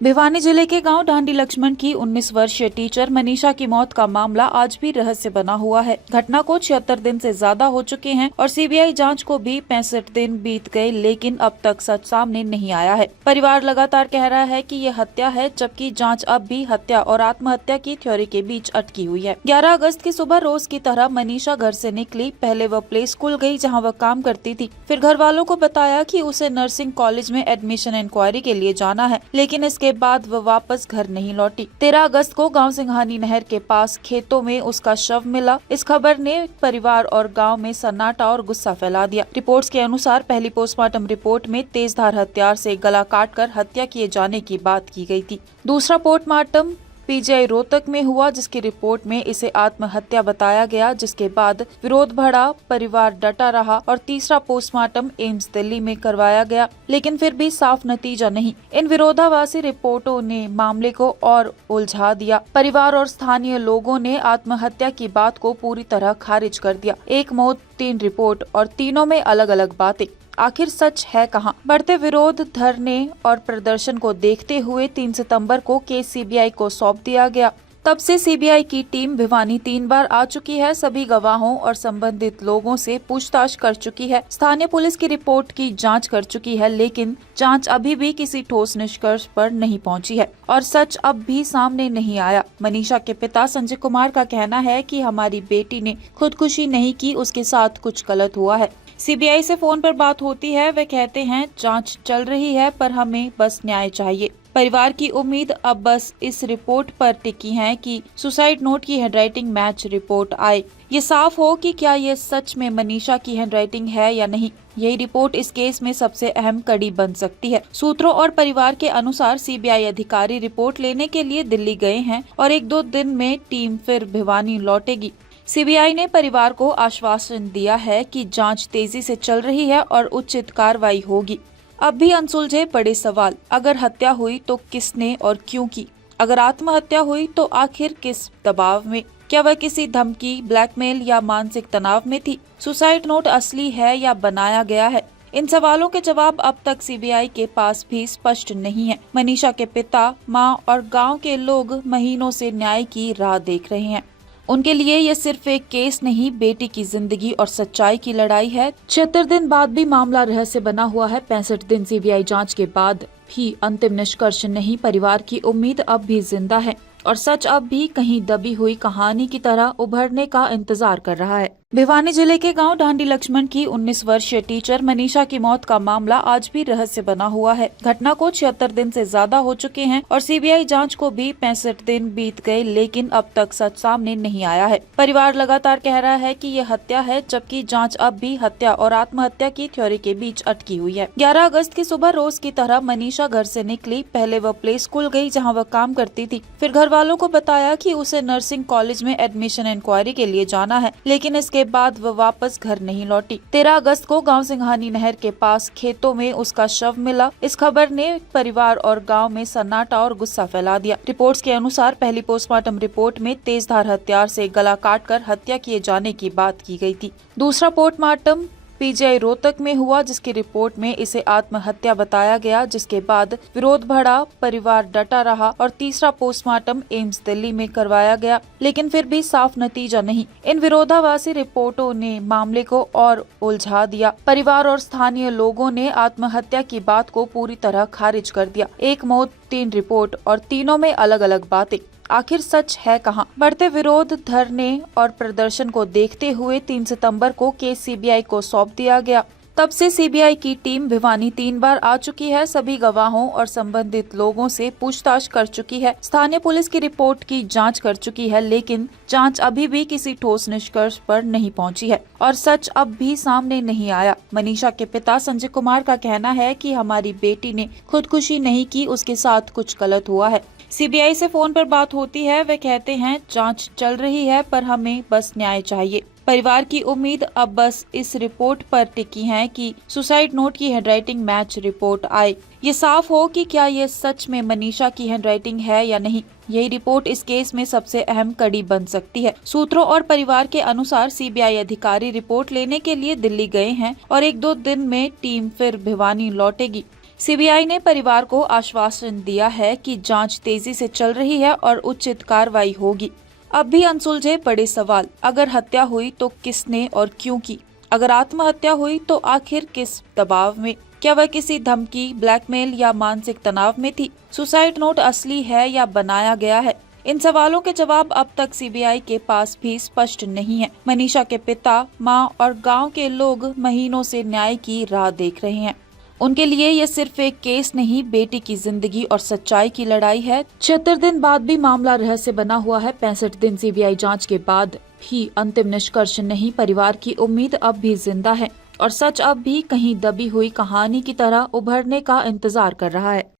भिवानी जिले के गांव ढांडी लक्ष्मण की 19 वर्षीय टीचर मनीषा की मौत का मामला आज भी रहस्य बना हुआ है। घटना को 76 दिन से ज्यादा हो चुके हैं और सीबीआई जांच को भी 65 दिन बीत गए, लेकिन अब तक सच सामने नहीं आया है। परिवार लगातार कह रहा है कि ये हत्या है, जबकि जांच अब भी हत्या और आत्महत्या की थ्योरी के बीच अटकी हुई है। 11 अगस्त की सुबह रोज की तरह मनीषा घर से निकली। पहले वह प्ले स्कूल गई, जहाँ वह काम करती थी। फिर घर वालों को बताया कि उसे नर्सिंग कॉलेज में एडमिशन इंक्वायरी के लिए जाना है, लेकिन इसके बाद वह वापस घर नहीं लौटी। 13 अगस्त को गांव सिंघानी नहर के पास खेतों में उसका शव मिला। इस खबर ने परिवार और गांव में सन्नाटा और गुस्सा फैला दिया। रिपोर्ट्स के अनुसार पहली पोस्टमार्टम रिपोर्ट में तेजधार हथियार से गला काटकर हत्या किए जाने की बात की गई थी। दूसरा पोस्टमार्टम पीजीआई रोहतक में हुआ, जिसकी रिपोर्ट में इसे आत्महत्या बताया गया, जिसके बाद विरोध बढ़ा, परिवार डटा रहा और तीसरा पोस्टमार्टम एम्स दिल्ली में करवाया गया, लेकिन फिर भी साफ नतीजा नहीं। इन विरोधाभासी रिपोर्टों ने मामले को और उलझा दिया। परिवार और स्थानीय लोगों ने आत्महत्या की बात को पूरी तरह खारिज कर दिया। एक मौत, 3 रिपोर्ट और तीनों में अलग अलग बातें। आखिर सच है कहां? बढ़ते विरोध, धरने और प्रदर्शन को देखते हुए 3 सितंबर को केस सीबीआई को सौंप दिया गया। तब से सीबीआई की टीम भिवानी 3 बार आ चुकी है। सभी गवाहों और संबंधित लोगों से पूछताछ कर चुकी है। स्थानीय पुलिस की रिपोर्ट की जांच कर चुकी है, लेकिन जांच अभी भी किसी ठोस निष्कर्ष पर नहीं पहुंची है और सच अब भी सामने नहीं आया। मनीषा के पिता संजय कुमार का कहना है कि हमारी बेटी ने खुदकुशी नहीं की, उसके साथ कुछ गलत हुआ है। सीबीआई से फोन पर बात होती है। वे कहते हैं जांच चल रही है, पर हमें बस न्याय चाहिए। परिवार की उम्मीद अब बस इस रिपोर्ट पर टिकी है कि सुसाइड नोट की हैंडराइटिंग मैच रिपोर्ट आए। ये साफ हो कि क्या ये सच में मनीषा की हैंडराइटिंग है या नहीं। यही रिपोर्ट इस केस में सबसे अहम कड़ी बन सकती है। सूत्रों और परिवार के अनुसार सीबीआई अधिकारी रिपोर्ट लेने के लिए दिल्ली गए हैं और 1-2 दिन में टीम फिर भिवानी लौटेगी। सीबीआई ने परिवार को आश्वासन दिया है कि जांच तेजी से चल रही है और उचित कार्रवाई होगी। अब भी अनसुलझे बड़े सवाल। अगर हत्या हुई तो किसने और क्यों की? अगर आत्महत्या हुई तो आखिर किस दबाव में? क्या वह किसी धमकी, ब्लैकमेल या मानसिक तनाव में थी? सुसाइड नोट असली है या बनाया गया है? इन सवालों के जवाब अब तक सीबीआई के पास भी स्पष्ट नहीं है। मनीषा के पिता, मां और गांव के लोग महीनों से न्याय की राह देख रहे हैं। उनके लिए ये सिर्फ एक केस नहीं, बेटी की जिंदगी और सच्चाई की लड़ाई है। 76 दिन बाद भी मामला रहस्य बना हुआ है। 65 दिन सीबीआई जांच के बाद भी अंतिम निष्कर्ष नहीं। परिवार की उम्मीद अब भी जिंदा है और सच अब भी कहीं दबी हुई कहानी की तरह उभरने का इंतजार कर रहा है। भिवानी जिले के गांव ढांडी लक्ष्मण की 19 वर्षीय टीचर मनीषा की मौत का मामला आज भी रहस्य बना हुआ है। घटना को 76 दिन से ज्यादा हो चुके हैं और सीबीआई जांच को भी 65 दिन बीत गए, लेकिन अब तक सच सामने नहीं आया है। परिवार लगातार कह रहा है कि ये हत्या है, जबकि जांच अब भी हत्या और आत्महत्या की थ्योरी के बीच अटकी हुई है। 11 अगस्त की सुबह रोज की तरह मनीषा घर से निकली। पहले वह प्ले स्कूल गई, जहाँ वह काम करती थी। फिर घर वालों को बताया कि उसे नर्सिंग कॉलेज में एडमिशन इंक्वायरी के लिए जाना है, लेकिन इसके बाद वह वापस घर नहीं लौटी। 13 अगस्त को गांव सिंघानी नहर के पास खेतों में उसका शव मिला। इस खबर ने परिवार और गांव में सन्नाटा और गुस्सा फैला दिया। रिपोर्ट्स के अनुसार पहली पोस्टमार्टम रिपोर्ट में तेजधार हथियार से गला काटकर हत्या किए जाने की बात की गई थी। दूसरा पोस्टमार्टम पीजीआई रोहतक में हुआ, जिसकी रिपोर्ट में इसे आत्महत्या बताया गया, जिसके बाद विरोध बढ़ा, परिवार डटा रहा और तीसरा पोस्टमार्टम एम्स दिल्ली में करवाया गया, लेकिन फिर भी साफ नतीजा नहीं। इन विरोधाभासी रिपोर्टों ने मामले को और उलझा दिया। परिवार और स्थानीय लोगों ने आत्महत्या की बात को पूरी तरह खारिज कर दिया। एक मौत, 3 रिपोर्ट और तीनों में अलग अलग बातें। आखिर सच है कहां? बढ़ते विरोध, धरने और प्रदर्शन को देखते हुए 3 सितंबर को केस सीबीआई को सौंप दिया गया। तब से सीबीआई की टीम भिवानी 3 बार आ चुकी है। सभी गवाहों और संबंधित लोगों से पूछताछ कर चुकी है। स्थानीय पुलिस की रिपोर्ट की जांच कर चुकी है, लेकिन जांच अभी भी किसी ठोस निष्कर्ष पर नहीं पहुंची है और सच अब भी सामने नहीं आया। मनीषा के पिता संजय कुमार का कहना है कि हमारी बेटी ने खुदकुशी नहीं की, उसके साथ कुछ गलत हुआ है। सीबीआई से फोन पर बात होती है। वे कहते हैं जांच चल रही है, पर हमें बस न्याय चाहिए। परिवार की उम्मीद अब बस इस रिपोर्ट पर टिकी है कि सुसाइड नोट की हैंडराइटिंग मैच रिपोर्ट आए। ये साफ हो कि क्या ये सच में मनीषा की हैंडराइटिंग है या नहीं। यही रिपोर्ट इस केस में सबसे अहम कड़ी बन सकती है। सूत्रों और परिवार के अनुसार सीबीआई अधिकारी रिपोर्ट लेने के लिए दिल्ली गए हैं और 1-2 दिन में टीम फिर भिवानी लौटेगी। सीबीआई ने परिवार को आश्वासन दिया है कि जांच तेजी से चल रही है और उचित कार्रवाई होगी। अब भी अनसुलझे पड़े सवाल, अगर हत्या हुई तो किसने और क्यों की? अगर आत्महत्या हुई तो आखिर किस दबाव में? क्या वह किसी धमकी, ब्लैकमेल या मानसिक तनाव में थी? सुसाइड नोट असली है या बनाया गया है? इन सवालों के जवाब अब तक सीबीआई के पास भी स्पष्ट नहीं है। मनीषा के पिता, मां और गांव के लोग महीनों से न्याय की राह देख रहे हैं। उनके लिए ये सिर्फ एक केस नहीं, बेटी की जिंदगी और सच्चाई की लड़ाई है। 76 दिन बाद भी मामला रहस्य बना हुआ है। 65 दिन सीबीआई जांच के बाद भी अंतिम निष्कर्ष नहीं। परिवार की उम्मीद अब भी जिंदा है और सच अब भी कहीं दबी हुई कहानी की तरह उभरने का इंतजार कर रहा है।